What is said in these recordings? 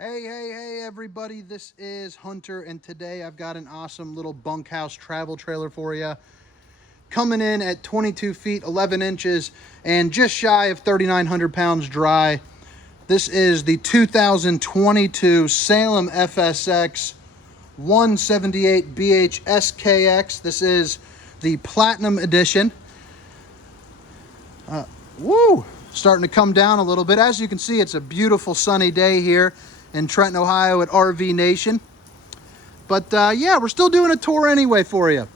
Hey everybody, this is Hunter, and today I've got an awesome little bunkhouse travel trailer for you. Coming in at 22 feet 11 inches and just shy of 3,900 pounds dry. This is the 2022 Salem FSX 178BHSKX. This is the Platinum Edition. Starting to come down a little bit. As you can see, it's a beautiful sunny day here in Trenton, Ohio at RV Nation. But yeah, we're still doing a tour anyway for you.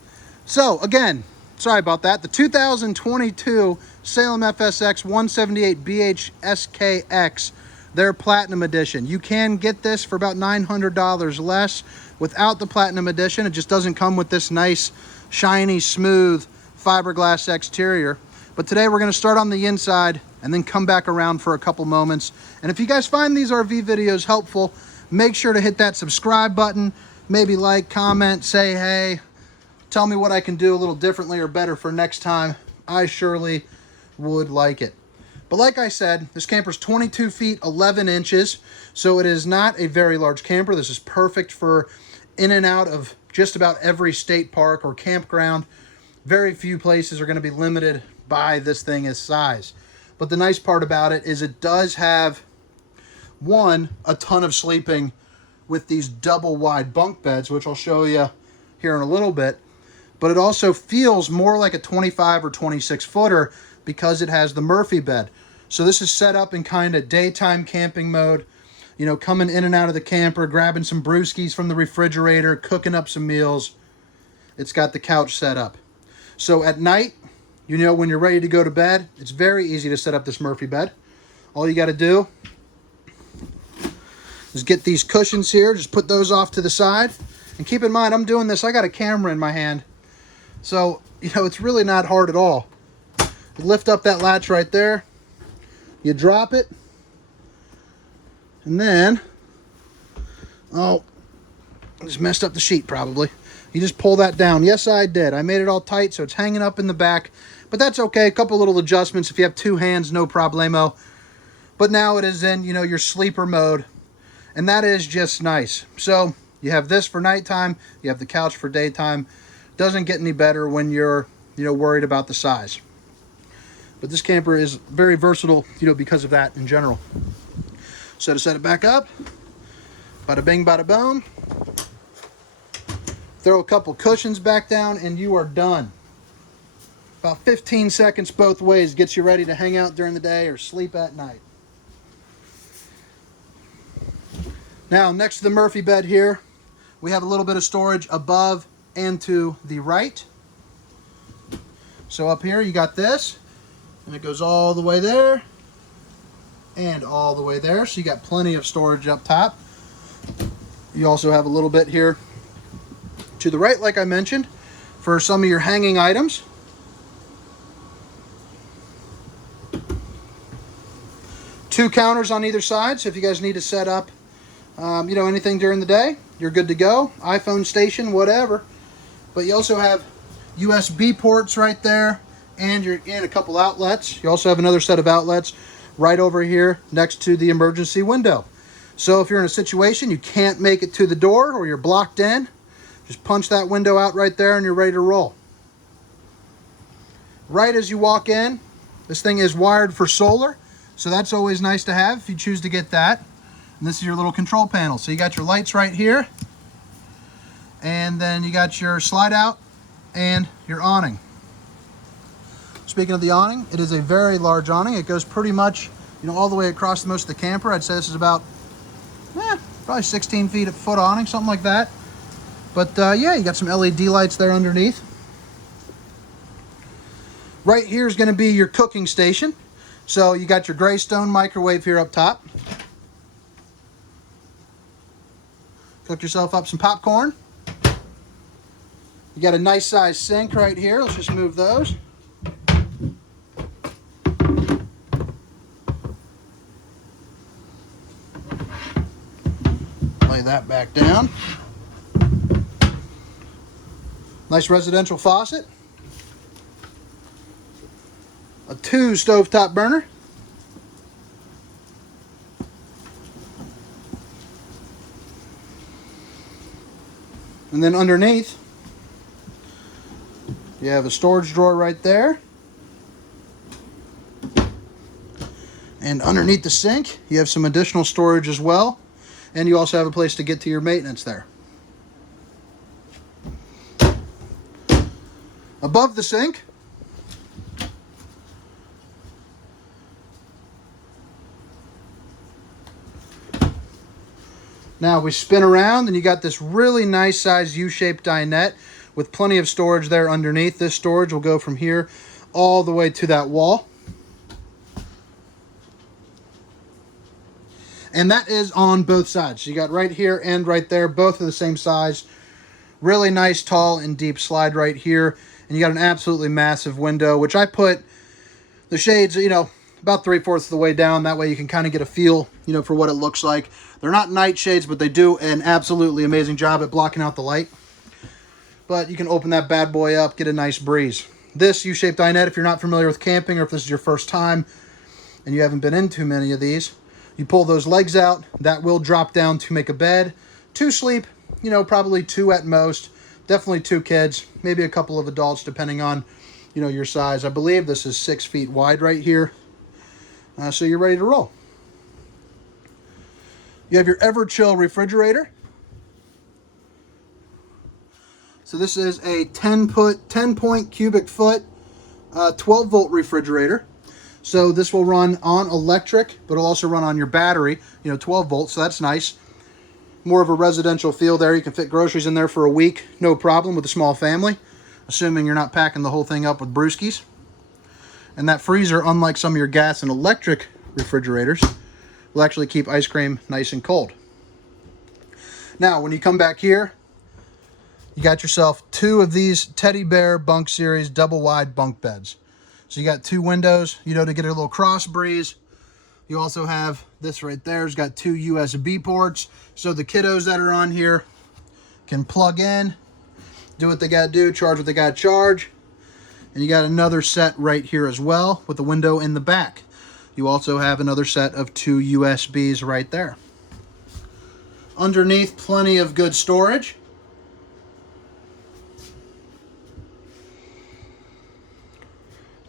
So again, sorry about that. The 2022 Salem FSX 178BHSKX, their Platinum Edition. You can get this for about $900 less without the Platinum Edition. It just doesn't come with this nice, shiny, smooth fiberglass exterior. But today we're going to start on the inside and then come back around for a couple moments. And if you guys find these RV videos helpful, make sure to hit that subscribe button, maybe like, comment, say hey, tell me what I can do a little differently or better for next time. I surely would like it. But like I said, this camper's 22 feet 11 inches, so it is not a very large camper. This is perfect for in and out of just about every state park or campground. Very few places are going to be limited by this thing as size. But the nice part about it is it does have, one, a ton of sleeping with these double wide bunk beds, which I'll show you here in a little bit. But it also feels more like a 25 or 26 footer because it has the Murphy bed. So this is set up in kind of daytime camping mode, you know, coming in and out of the camper, grabbing some brewskis from the refrigerator, cooking up some meals. It's got the couch set up. So at night, you know, when you're ready to go to bed, it's very easy to set up this Murphy bed. All you got to do is get these cushions here, just put those off to the side. And keep in mind, I'm doing this, I got a camera in my hand. So, you know, it's really not hard at all. You lift up that latch right there, you drop it, and then, oh, I just messed up the sheet probably. You just pull that down. Yes, I did. I made it all tight, so it's hanging up in the back. But that's okay. A couple little adjustments. If you have two hands, no problemo. But now it is in, you know, your sleeper mode. And that is just nice. So you have this for nighttime. You have the couch for daytime. Doesn't get any better when you're, you know, worried about the size. But this camper is very versatile, you know, because of that in general. So to set it back up, bada bing, bada boom. Throw a couple cushions back down and you are done. About 15 seconds both ways gets you ready to hang out during the day or sleep at night. Now, next to the Murphy bed here, we have a little bit of storage above and to the right. So up here you got this, and it goes all the way there and all the way there. So you got plenty of storage up top. You also have a little bit here to the right, like I mentioned, for some of your hanging items. Two counters on either side, so if you guys need to set up, you know, anything during the day, you're good to go. iPhone station, whatever. But you also have USB ports right there, and you're in a couple outlets. You also have another set of outlets right over here next to the emergency window. So if you're in a situation you can't make it to the door or you're blocked in, just punch that window out right there and you're ready to roll. Right as you walk in, this thing is wired for solar, so that's always nice to have if you choose to get that. And this is your little control panel. So you got your lights right here, and then you got your slide out and your awning. Speaking of the awning, it is a very large awning. It goes pretty much, you know, all the way across most of the camper. I'd say this is about, probably 16 feet of foot awning, something like that. But yeah, you got some LED lights there underneath. Right here is going to be your cooking station. So you got your Greystone microwave here up top. Cook yourself up some popcorn. You got a nice size sink right here. Let's just move those. Lay that back down. Nice residential faucet. A 2 stovetop burner. And then underneath, you have a storage drawer right there. And underneath the sink, you have some additional storage as well. And you also have a place to get to your maintenance there. Above the sink, now we spin around and you got this really nice size U-shaped dinette with plenty of storage there underneath. This storage will go from here all the way to that wall. And that is on both sides. So you got right here and right there, both are the same size. Really nice, tall, and deep slide right here. And you got an absolutely massive window, which I put the shades, you know, about 3/4 of the way down. That way you can kind of get a feel, you know, for what it looks like. They're not night shades, but they do an absolutely amazing job at blocking out the light. But you can open that bad boy up, get a nice breeze. This U-shaped dinette, if you're not familiar with camping or if this is your first time and you haven't been in too many of these, you pull those legs out, that will drop down to make a bed. To sleep, you know, probably 2 at most. Definitely 2 kids, maybe a couple of adults depending on, you know, your size. I believe this is 6 feet wide right here. So you're ready to roll. You have your Ever-Chill refrigerator. So this is a 10-point cubic foot, 12-volt refrigerator. So this will run on electric, but it'll also run on your battery, you know, 12 volts, so that's nice. More of a residential feel there. You can fit groceries in there for a week, no problem with a small family, assuming you're not packing the whole thing up with brewskis. And that freezer, unlike some of your gas and electric refrigerators, will actually keep ice cream nice and cold. Now, when you come back here, you got yourself 2 of these Teddy Bear Bunk Series double wide bunk beds. So you got 2 windows, you know, to get a little cross breeze. You also have this right there. It's got 2 USB ports. So the kiddos that are on here can plug in, do what they got to do, charge what they got to charge. And you got another set right here as well with the window in the back. You also have another set of 2 USBs right there. Underneath, plenty of good storage.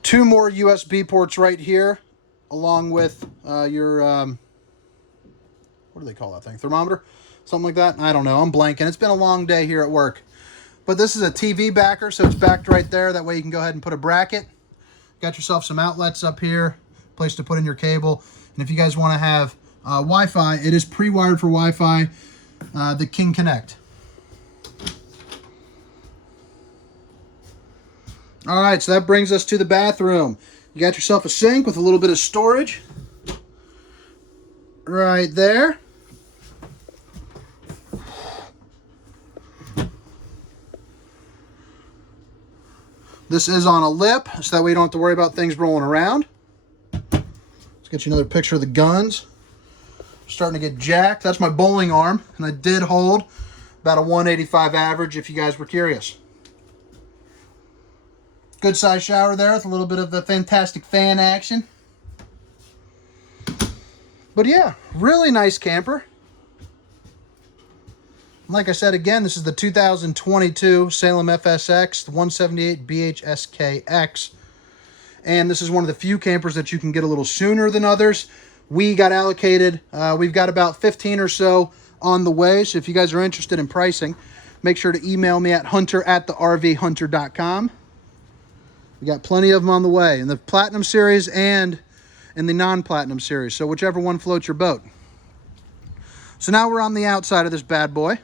Two more USB ports right here, along with your, what do they call that thing? Thermometer? Something like that? I don't know. I'm blanking. It's been a long day here at work. But this is a TV backer, so it's backed right there. That way you can go ahead and put a bracket. Got yourself some outlets up here, place to put in your cable. And if you guys want to have Wi-Fi, it is pre-wired for Wi-Fi that can connect. All right, so that brings us to the bathroom. You got yourself a sink with a little bit of storage right there. This is on a lip, so that way you don't have to worry about things rolling around. Let's get you another picture of the guns. Starting to get jacked. That's my bowling arm, and I did hold about a 185 average if you guys were curious. Good size shower there with a little bit of the fantastic fan action. But yeah, really nice camper. Like I said, again, this is the 2022 Salem FSX, the 178BHSKX. And this is one of the few campers that you can get a little sooner than others. We got allocated, we've got about 15 or so on the way. So if you guys are interested in pricing, make sure to email me at hunter@thervhunter.com. We got plenty of them on the way in the Platinum Series and in the non-Platinum Series. So whichever one floats your boat. So now we're on the outside of this bad boy.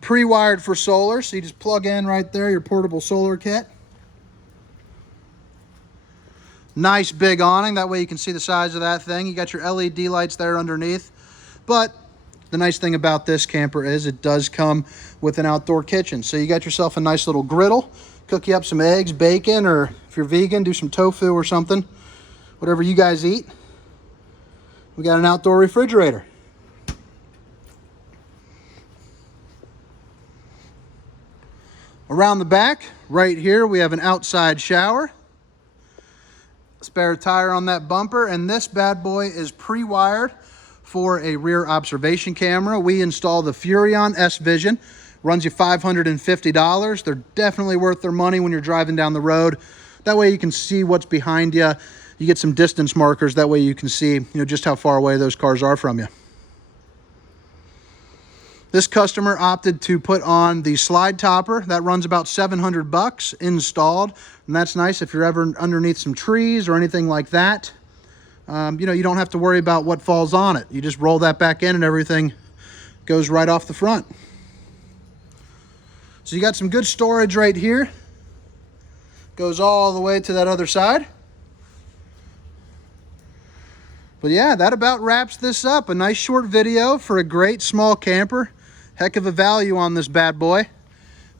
Pre-wired for solar. So you just plug in right there your portable solar kit. Nice big awning. That way you can see the size of that thing. You got your LED lights there underneath. But the nice thing about this camper is it does come with an outdoor kitchen. So you got yourself a nice little griddle. Cook you up some eggs, bacon, or if you're vegan, do some tofu or something. Whatever you guys eat. We got an outdoor refrigerator. Around the back, right here, we have an outside shower. Spare tire on that bumper, and this bad boy is pre-wired for a rear observation camera. We install the Furrion S Vision. Runs you $550. They're definitely worth their money when you're driving down the road. That way you can see what's behind you. You get some distance markers. That way you can see, just how far away those cars are from you. This customer opted to put on the slide topper. That runs about $700 installed. And that's nice if you're ever underneath some trees or anything like that. You don't have to worry about what falls on it. You just roll that back in and everything goes right off the front. So you got some good storage right here. Goes all the way to that other side. But yeah, that about wraps this up. A nice short video for a great small camper. Heck of a value on this bad boy.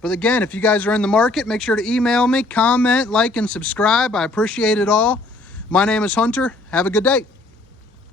But again, if you guys are in the market, make sure to email me, comment, like, and subscribe. I appreciate it all. My name is Hunter. Have a good day.